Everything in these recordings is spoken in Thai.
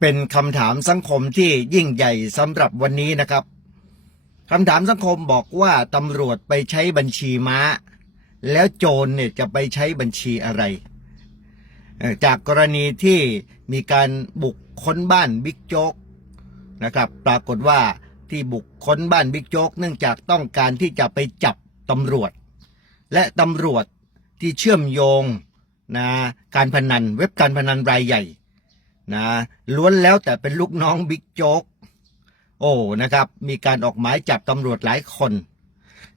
เป็นคำถามสังคมที่ยิ่งใหญ่สำหรับวันนี้นะครับคำถามสังคมบอกว่าตำรวจไปใช้บัญชีม้า แล้วโจรเนี่ยจะไปใช้บัญชีอะไร จากกรณีที่มีการบุกค้นบ้านบิ๊กโจ๊กนะครับ ปรากฏว่าที่บุกค้นบ้านบิ๊กโจ๊กเนื่องจากต้องการที่จะไปจับตำรวจ และตำรวจที่เชื่อมโยงนะการพนันเว็บการพนันรายใหญ่ นะล้วนแล้วแต่เป็นลูกน้องบิ๊กโจ๊กโอ้นะครับ มีการออกหมายจับตำรวจหลายคน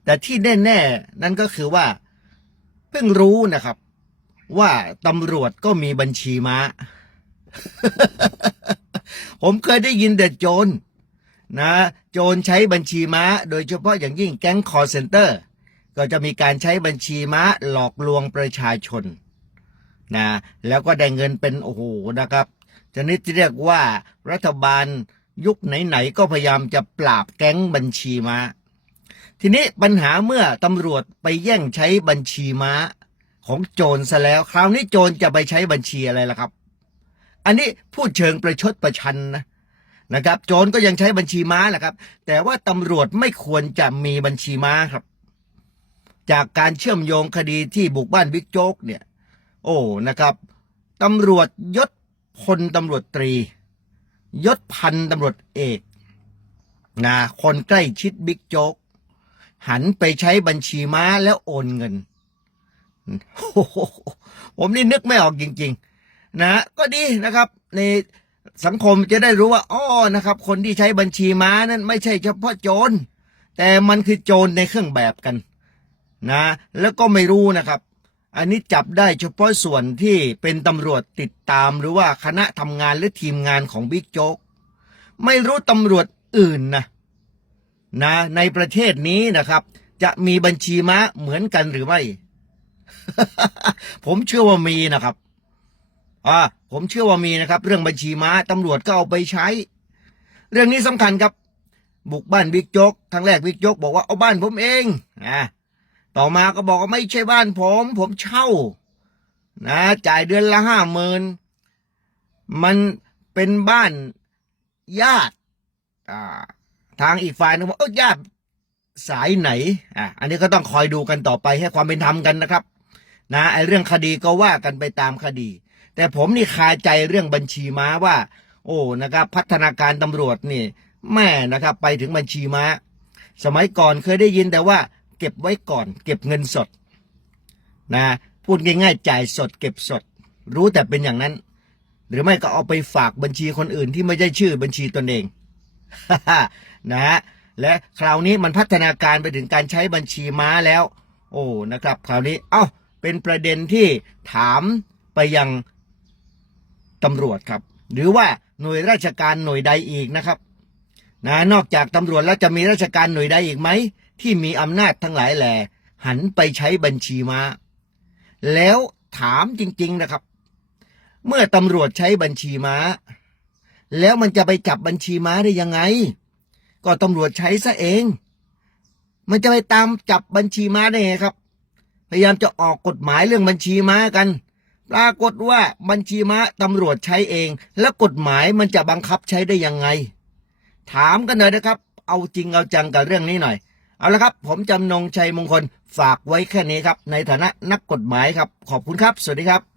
แต่ที่แน่ๆนั่นก็คือว่า เพิ่งรู้นะครับ ว่าตำรวจก็มีบัญชีม้า ผมเคยได้ยินแต่โจรนะ โจรใช้บัญชีม้า โดยเฉพาะอย่างยิ่งแก๊งคอร์เซนเตอร์ ก็จะมีการใช้บัญชีม้าหลอกลวงประชาชนนะแล้วก็ได้เงินเป็นโอ้โหนะครับ ชนิดที่เรียกว่ารัฐบาลยุคไหนๆก็พยายามจะปราบแก๊งบัญชีม้า ทีนี้ปัญหาเมื่อตำรวจไปแย่งใช้บัญชีม้าของโจรซะแล้ว คราวนี้โจรจะไปใช้บัญชีอะไรล่ะครับ อันนี้พูดเชิงประชดประชันนะนะครับ โจรก็ยังใช้บัญชีม้าแหละครับ แต่ว่าตำรวจไม่ควรจะมีบัญชีม้าครับ จากการเชื่อมโยงคดีที่บุกบ้านบิ๊กโจ๊กเนี่ย โอ้นะครับตำรวจยศ พลตำรวจตรี ยศพันตำรวจเอกนะคนใกล้ชิดบิ๊กโจ๊ก หันไปใช้บัญชีม้าแล้วโอนเงิน ผมนี่นึกไม่ออกจริง ๆ นะ ก็ดีนะครับ ในสังคมจะได้รู้ว่าอ้อนะครับ คนที่ใช้บัญชีม้านั้นไม่ใช่เฉพาะโจร แต่มันคือโจรในเครื่องแบบกัน นะ แล้วก็ไม่รู้นะครับ อันนี้จับได้เฉพาะส่วนที่เป็นตำรวจติดตามหรือว่าคณะทำงานหรือทีมงานของบิ๊กโจ๊กไม่รู้ตำรวจอื่นนะนะในประเทศนี้นะครับ จะมีบัญชีม้าเหมือนกันหรือไม่ ผมเชื่อว่ามีนะครับอ่าผมเชื่อว่ามีนะครับ เรื่องบัญชีม้าตำรวจก็เอาไปใช้ เรื่องนี้สำคัญครับ บุกบ้านบิ๊กโจ๊กครั้งแรกบิ๊กโจ๊กบอกว่าเอาบ้านผมเองนะ ต่อมาก็บอกว่าไม่ใช่บ้านผม ผมเช่า นะ จ่ายเดือนละห้าหมื่นมันเป็นบ้านญาติทางอีกฝ่ายนึงบอกเออญาติสายไหนอะอันนี้ก็ต้องคอยดูกันต่อไปให้ความเป็นธรรมกันนะครับ นะไอเรื่องคดีก็ว่ากันไปตามคดี แต่ผมนี่คาใจเรื่องบัญชีม้าว่า โอ้นะครับ พัฒนาการตำรวจนี่ แม่นะครับ ไปถึงบัญชีม้า สมัยก่อนเคยได้ยินแต่ว่า เก็บไว้ก่อน เก็บเงินสดนะพูดง่ายๆ จ่ายสด เก็บสด รู้แต่เป็นอย่างนั้น หรือไม่ก็เอาไปฝากบัญชีคนอื่นที่ไม่ใช่ชื่อบัญชีตนเองนะฮะและคราวนี้มันพัฒนาการไปถึงการใช้บัญชีม้าแล้ว โอ้นะครับ คราวนี้เอ้าเป็นประเด็นที่ถามไปยังตำรวจครับ หรือว่าหน่วยราชการหน่วยใดอีกนะครับนะนอกจากตำรวจแล้วจะมีราชการหน่วยใดอีกไหม ที่มีอำนาจทั้งหลายแหล่หันไปใช้บัญชีม้า แล้วถามจริง ๆนะครับ เมื่อตำรวจใช้บัญชีม้า แล้วมันจะไปจับบัญชีม้าได้ยังไง ก็ตำรวจใช้ซะเอง มันจะไปตามจับบัญชีม้าได้ไงครับ พยายามจะออกกฎหมายเรื่องบัญชีม้ากัน ปรากฏว่าบัญชีม้าตำรวจใช้เอง แล้วกฎหมายมันจะบังคับใช้ได้ยังไง ถามกันหน่อยนะครับ เอาจริงเอาจังกับเรื่องนี้หน่อย เอาละครับ ผมจำนงชัยมงคลฝากไว้แค่นี้ครับ ในฐานะนักกฎหมายครับ ขอบคุณครับ สวัสดีครับ